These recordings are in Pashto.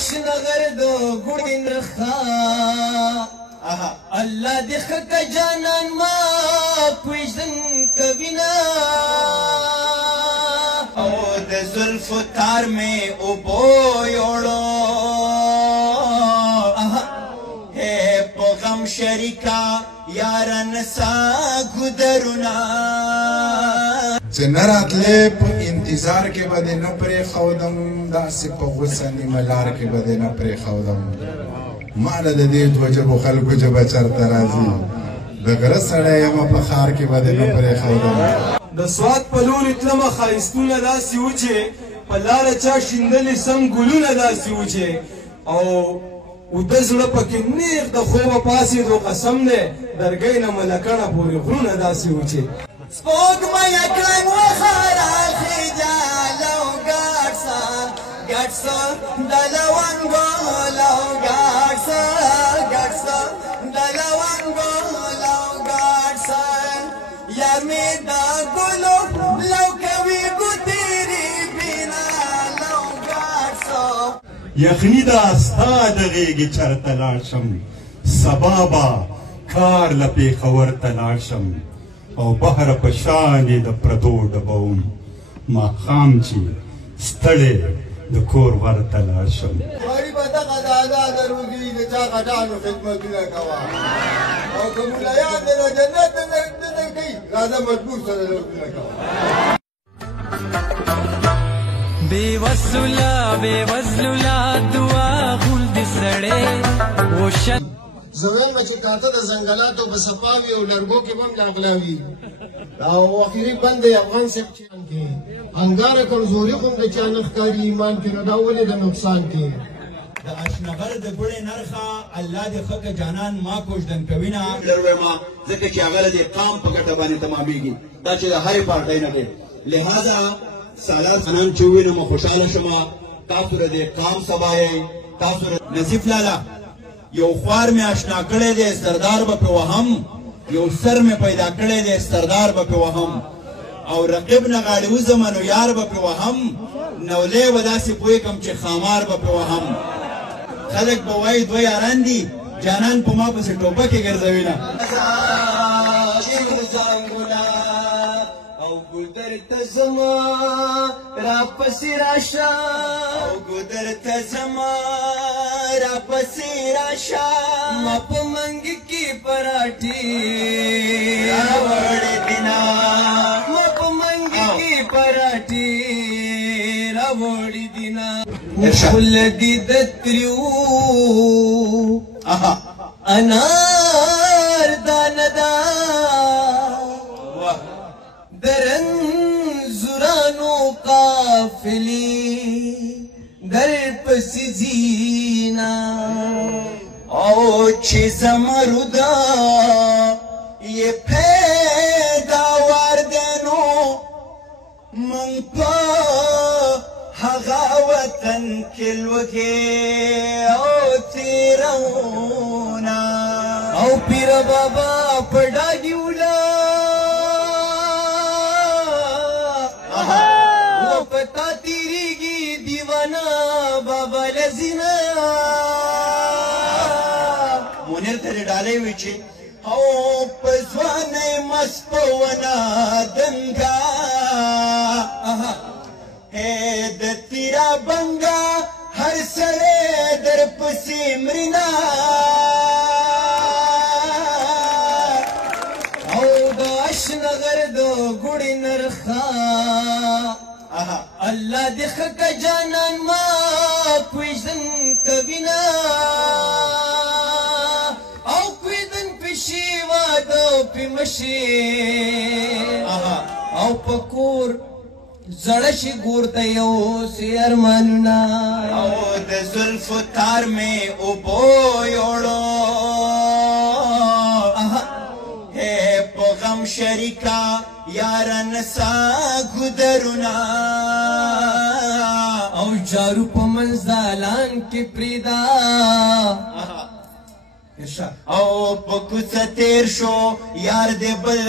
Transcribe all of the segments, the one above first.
آشنا غردو ګوډی نرخا الله دې خک جانان ما کویزن کوینا او د زلف تار میں اوبو یوړو غم شریکا یارن سا گدرنا چې نه راتلې په انتظار کې به دې نه پرېښودم داسې په غوسه نیمه لار کې به دې نه پرېښودم ماله د دې دوه ژبو خلکو ژبه چېرته راځي د غره سړی یمه په ښار کې به دې نه پرېښودم د سوات په لورې تلمه ښایستونه داسې وو چې په لاره چا شیندلي سم ګلونه داسې وو چې او وده زړه پکې نیغ د خوبه پاڅېدو قسم دی درګۍ نه ملکڼه پورې غرونه داسې وو چې سپوږمۍ کړم وخارا خجالو ګاډسا ګاډسا د لونګو لو ګاډسا ګاډسا د لونګو لو ګاډسا یار مې دا ګلو لو کوي ګوتېرې بنا لو ګاډسا یخني دا ستا د غېږې چرته لاړ شم سبا به کار له پېښور ته لاړ شم او بهره په شان یې د پردو ډبوم ماښام چې ستړی د کور ور ته لاړ شم غریب دغه د الله د روزي د چا غټانو خدمتونه کوه او که مولایان د جنت نه کوي راځه مجبور سره لوټونه کوه بے وصلولا دعا غول دې سړی وشت زه وایم چې تاته د ځنګلاتو په صفا وي او لرګو کې به هم لاغلا وي او اخري بند دی افغان صاحب چیان کې انګاره کمزوري خو هم د چا نه ښکاري ایمان کې نو دا ولې د نقصان کې د اشنغر د ګوړې نرخه الله دې ښه که جانان ما کوژدن کوینه لرویما ځکه چې هغه د قام په ګټه باندې تمامېږي دا چې د هرې پارټۍ نه دی لہذا سالات خانان چې ووینم خوشحاله شمه تاسو د دې قام سبا یئ تاسو نظیف لالا یو خوار مې اشنا کړی دی سردار به پې وهم یو سر مې پیدا کړی دی سردار به پې وهم او رقیب نه غاړې وځم نو یار به پې وهم نولې به داسې پوهېږم چې خامار به پې وهم خلک به وایي دوه یاران دي جانان په ما پسې ټوپکې ګرځوینه او ګودر ته زما راپسې راشه او ګودر ته زما راپسې راشه ما په منګ کې پراټې راوړې دینا ما په منګ کې پراټې راوړې دینا ولدي د تریو انار داندا درن زرانو قافلی در پسی زینا او چی زمرودا یہ پیداوار دینو من پا حغا وطن کلوگی او تیرونا او پیر بابا پڑاگی اولا پتا تیریگی دیوانا بابا لزینا مونیر تری ڈالے ہوئی چی او پزوانے مسپونا دنگا اے دتیرا بنگا ہر سڑے در پسی مرینا او داش نگر دو گوڑی نرخا الله دې خک جانان ما کویزن کوینا او کویدن پشي وادو پمشي او پکور زړه شي ګور ته یو سي ارماننا او د زلف تار مې اوبو یوړو غم شریکا یارن سا گدرنا او جارو په منزلان کې پریدا او په کوڅه تیر شو یار دې بل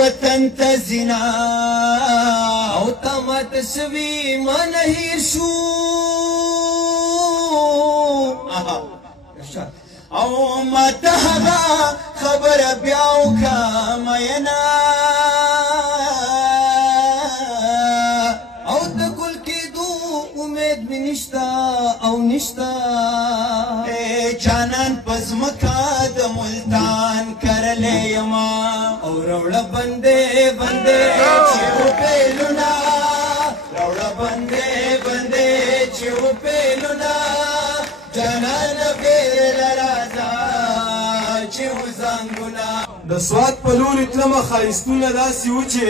وطن ته زنا او تمت سوي من هیر شو او ماته هغه خبره بیا وکړه میینه او د ګل کېدو امید مې نشته او نشته جانان په ځمکه د ملتان کرلی یما او راوړه بندې بندې چې وپیلونه راوړه بندې بندې چې وپیلونه جانان بېل راځه چې وزنګونه د سوات په لورې تلمه ښایستونه داسې وو چې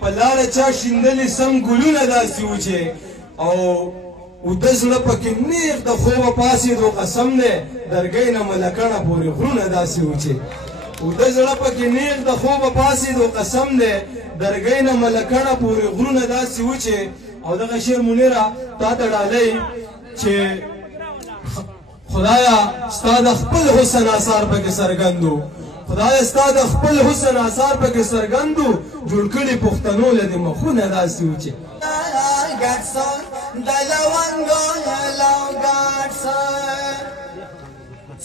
په لاره چا شیندلي سم ګلونه داسې وو چې او وده زړه پکې نیغ د خوبه پاڅېدو قسم دی درګۍ نه ملکڼه پورې غرونه داسې وو چې وده زړه پکې نیغ د خوبه پاڅېدو قسم دی درګۍ نه ملکڼه پورې غرونه داسې وو چې او دغه شعر منیره تا ته ډالۍ چې خدایا ستا د خپل حسن آثار پکې څرګندو خدایا ستا د خپل حسن آثار پکې څرګندو جوړ کړي پښتنو له دې مخونه داسې وو چې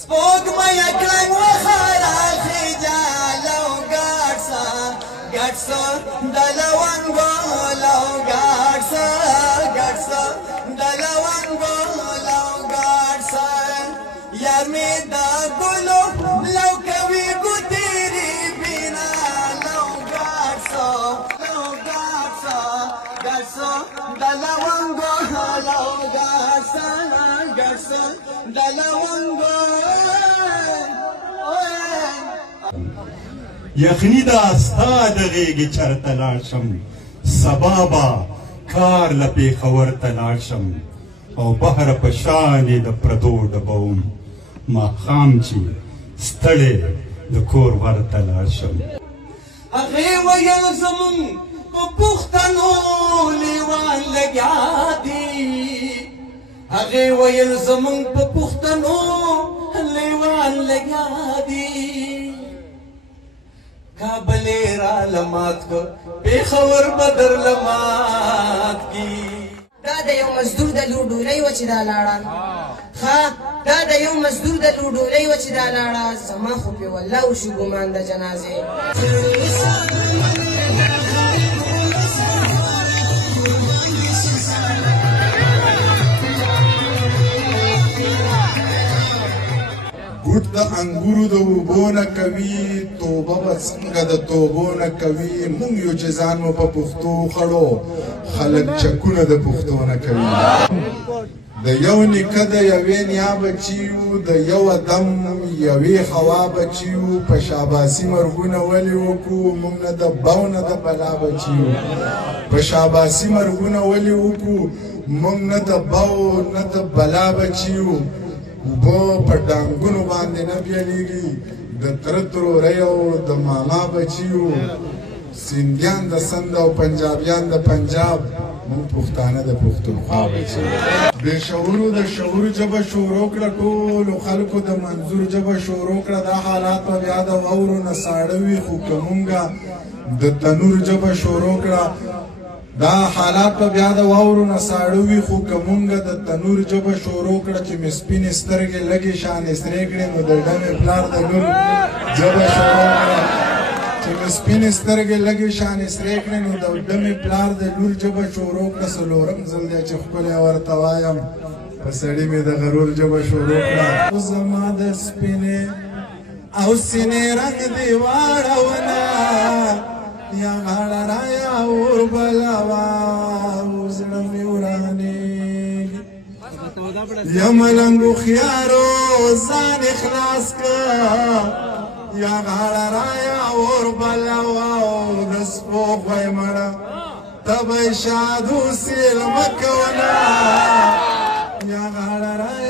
سپوږمۍ کړنګ وخاره خجال او ګاډسه ګاډسه د لونګو لو ګاډسه ګاډسه د لونګو لو ګاډسه یار مې د ګلو لو کوي ګوتېرې بینا لو ګاډسه ګاډسه د لونګو لو ګاډسه ګاډسه د لونګو یخني دا ستا د غېږې چرته لاړ شم سبا به کار له پېښور ته لاړ شم او بهره په شانې د پردو ډبوم ماښام چې ستړی د کور ورته لاړ شم هغې ویل زمونږ په پښتنو لیوان لګیا دي هغې ویل زمونږ په پښتنو لیوان لګیا دي کابل را لمات کو پېښور به درله مات کی دا د یو مزدور د لور ډولۍ وه چې دا لاړه ښه دا د یو مزدور د لور ډولۍ وه چې دا لاړه زما خو پې والله وشي ګمان د جنازې ګوټ د انګورو د اوبو نه کوي توبه به څنګه د توبو نه کوي موږ یو چې ځان مو په پښتو خړو خلک چکونه د پښتو نه کوي د یو نیکه د یوې نیا بچي وو د یو دم یوې خوا بچي وو په شاباسي مرګونه ولې وکړو موږ نه د باو نه د بلا بچي وو په شاباسي مرګونه ولې وکړو موږ نه د باو نه د بلا بچي وو اوبه په ډانګونو باندې نه بیلیږي د تره تروری او د ماما بچي وو سیندیان د سند او پنجابیان د پنجاب موږ پښتانه د پښتونخوا بچي بې شعورو د شعور ژبه شروع کړه ټولو خلکو د منظور ژبه شروع کړه دا حالات به بیا د واورو نه ساړه وي خو که مونږه د تنور ژبه شروع کړه دا حالات په بیا د واورو نه ساړه وي خو که مونږه د تنور ژبه شروع کړه چې مې سپینې سترګې لږې شانې سرې کړې نو د ډمې پلار د لور ژبه شروع کړه چې مې سپینې سترګې لږې شانې سرې کړې نو د ډمې پلار د لور ژبه شروع کړه څلورم ځل دی چې ښکلی ورته وایم په سړي مې د غرور ژبه شروع کړه زما د سپینې او سینې رنګ دې واړونه یا غاړه رایا اور بلاوا زړه مې ورانېږي یا ملنګو خیارو ځان خلاص که یا غاړه رایا اور بلاوا د سپوږمۍ مړه ته به شاد اوسېل مه کوله یا غاړه رایا